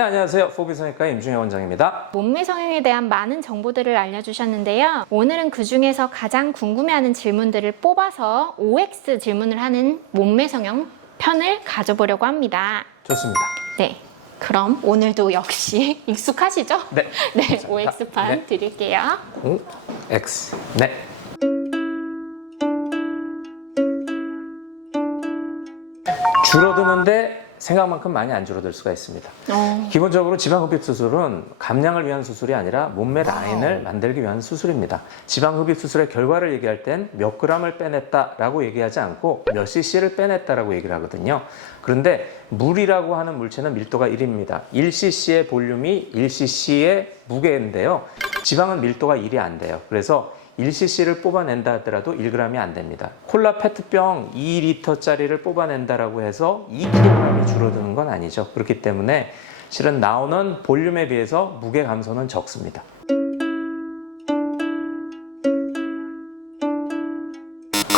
네, 안녕하세요. 포비성형외과 임중혜 원장입니다. 몸매 성형에 대한 많은 정보들을 알려주셨는데요. 오늘은 그 중에서 가장 궁금해하는 질문들을 뽑아서 OX 질문을 하는 몸매 성형 편을 가져보려고 합니다. 좋습니다. 네, 그럼 오늘도 역시 익숙하시죠? 네. 네, OX판 네. 드릴게요. OX. 네. 줄어드는데 생각만큼 많이 안 줄어들 수가 있습니다. 기본적으로 지방흡입 수술은 감량을 위한 수술이 아니라 몸매 라인을 만들기 위한 수술입니다. 지방흡입 수술의 결과를 얘기할 땐 몇 g을 빼냈다라고 얘기하지 않고 몇 cc를 빼냈다라고 얘기를 하거든요. 그런데 물이라고 하는 물체는 밀도가 1입니다. 1cc의 볼륨이 1cc의 무게인데요. 지방은 밀도가 1이 안 돼요. 그래서 1cc를 뽑아낸다 하더라도 1g이 안 됩니다. 콜라 페트병 2리터짜리를 뽑아낸다라고 해서 2kg이 줄어드는 건 아니죠. 그렇기 때문에 실은 나오는 볼륨에 비해서 무게 감소는 적습니다.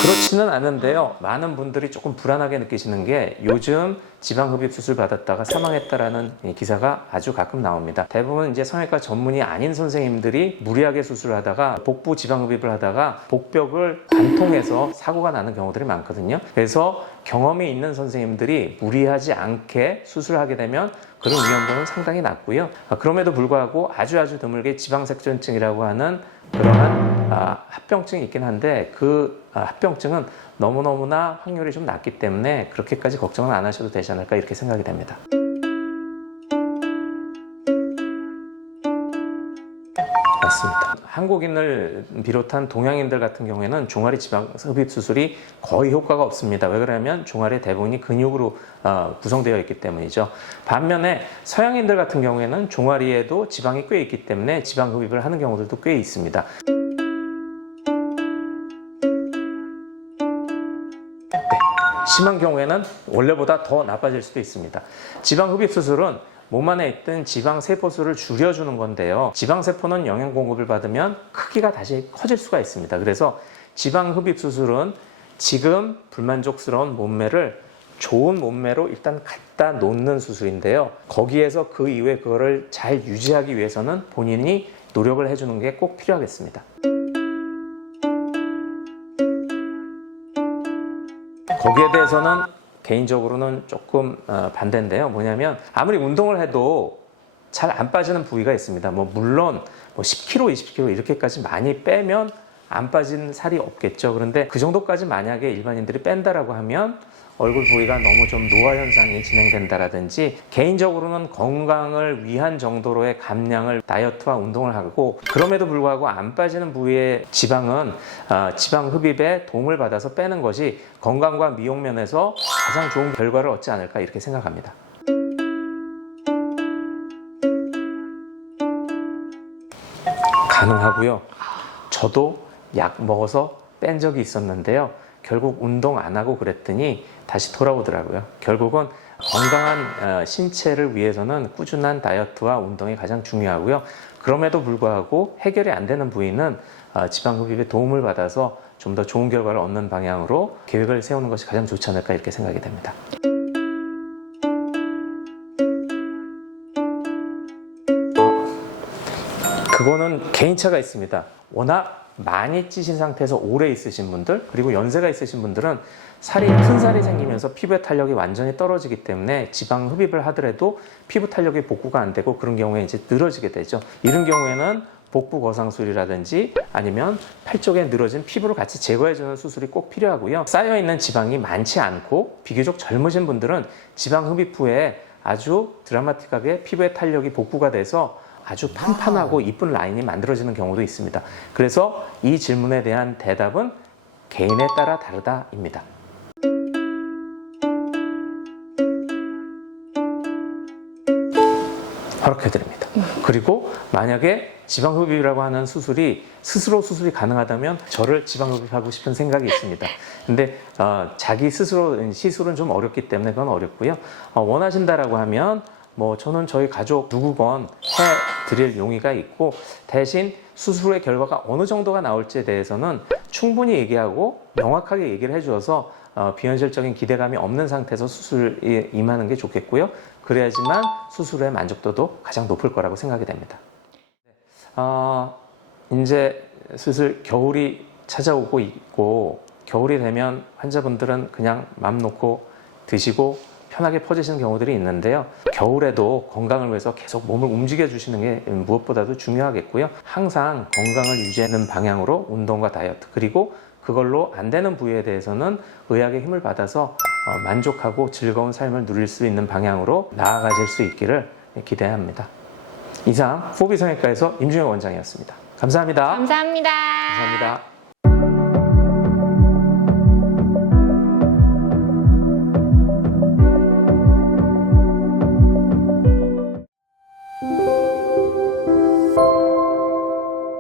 그렇지는 않은데요. 많은 분들이 조금 불안하게 느끼시는 게 요즘 지방흡입 수술 받았다가 사망했다라는 기사가 아주 가끔 나옵니다. 대부분 이제 성형외과 전문이 아닌 선생님들이 무리하게 수술을 하다가 복부 지방흡입을 하다가 복벽을 관통해서 사고가 나는 경우들이 많거든요. 그래서 경험이 있는 선생님들이 무리하지 않게 수술하게 되면 그런 위험도는 상당히 낮고요. 그럼에도 불구하고 아주 드물게 지방색전증이라고 하는 그러한 합병증이 있긴 한데 그 합병증은 너무나 확률이 좀 낮기 때문에 그렇게까지 걱정은 안 하셔도 되지 않을까 이렇게 생각이 됩니다. 맞습니다. 한국인을 비롯한 동양인들 같은 경우에는 종아리 지방 흡입 수술이 거의 효과가 없습니다. 왜 그러냐면 종아리 대부분이 근육으로 구성되어 있기 때문이죠. 반면에 서양인들 같은 경우에는 종아리에도 지방이 꽤 있기 때문에 지방 흡입을 하는 경우들도 꽤 있습니다. 심한 경우에는 원래보다 더 나빠질 수도 있습니다. 지방흡입 수술은 몸 안에 있던 지방세포수를 줄여주는 건데요. 지방세포는 영양 공급을 받으면 크기가 다시 커질 수가 있습니다. 그래서 지방흡입 수술은 지금 불만족스러운 몸매를 좋은 몸매로 일단 갖다 놓는 수술인데요. 거기에서 그 이후에 그거를 잘 유지하기 위해서는 본인이 노력을 해주는 게 꼭 필요하겠습니다. 거기에 대해서는 개인적으로는 조금 반대인데요. 뭐냐면 아무리 운동을 해도 잘 안 빠지는 부위가 있습니다. 물론 10kg, 20kg 이렇게까지 많이 빼면 안 빠진 살이 없겠죠. 그런데 그 정도까지 만약에 일반인들이 뺀다라고 하면 얼굴 부위가 너무 좀 노화 현상이 진행된다라든지 개인적으로는 건강을 위한 정도로의 감량을 다이어트와 운동을 하고 그럼에도 불구하고 안 빠지는 부위의 지방은 지방 흡입에 도움을 받아서 빼는 것이 건강과 미용 면에서 가장 좋은 결과를 얻지 않을까 이렇게 생각합니다. 가능하고요. 저도 약 먹어서 뺀 적이 있었는데요. 결국 운동 안 하고 그랬더니 다시 돌아오더라고요. 결국은 건강한 신체를 위해서는 꾸준한 다이어트와 운동이 가장 중요하고요. 그럼에도 불구하고 해결이 안 되는 부위는 지방흡입에 도움을 받아서 좀 더 좋은 결과를 얻는 방향으로 계획을 세우는 것이 가장 좋지 않을까 이렇게 생각이 됩니다. 그거는 개인차가 있습니다. 워낙 많이 찌신 상태에서 오래 있으신 분들 그리고 연세가 있으신 분들은 큰 살이 생기면서 피부의 탄력이 완전히 떨어지기 때문에 지방 흡입을 하더라도 피부 탄력이 복구가 안 되고 그런 경우에 이제 늘어지게 되죠. 이런 경우에는 복부 거상술이라든지 아니면 팔 쪽에 늘어진 피부를 같이 제거해주는 수술이 꼭 필요하고요. 쌓여있는 지방이 많지 않고 비교적 젊으신 분들은 지방 흡입 후에 아주 드라마틱하게 피부의 탄력이 복구가 돼서 아주 판판하고 이쁜 라인이 만들어지는 경우도 있습니다. 그래서 이 질문에 대한 대답은 개인에 따라 다르다입니다. 허락해드립니다. 그리고 만약에 지방흡입이라고 하는 수술이 스스로 수술이 가능하다면 저를 지방흡입하고 싶은 생각이 있습니다. 근데 자기 스스로 시술은 좀 어렵기 때문에 그건 어렵고요. 원하신다라고 하면 저는 저희 가족 누구건 해드릴 용의가 있고 대신 수술의 결과가 어느 정도가 나올지에 대해서는 충분히 얘기하고 명확하게 얘기를 해주어서 비현실적인 기대감이 없는 상태에서 수술에 임하는 게 좋겠고요. 그래야지만 수술 후의 만족도도 가장 높을 거라고 생각이 됩니다. 이제 슬슬 겨울이 찾아오고 있고 겨울이 되면 환자분들은 그냥 맘 놓고 드시고 편하게 퍼지시는 경우들이 있는데요. 겨울에도 건강을 위해서 계속 몸을 움직여 주시는 게 무엇보다도 중요하겠고요. 항상 건강을 유지하는 방향으로 운동과 다이어트, 그리고 그걸로 안 되는 부위에 대해서는 의학의 힘을 받아서 만족하고 즐거운 삶을 누릴 수 있는 방향으로 나아가실 수 있기를 기대합니다. 이상 포비성형외과에서 임준혁 원장이었습니다. 감사합니다. 감사합니다. 감사합니다.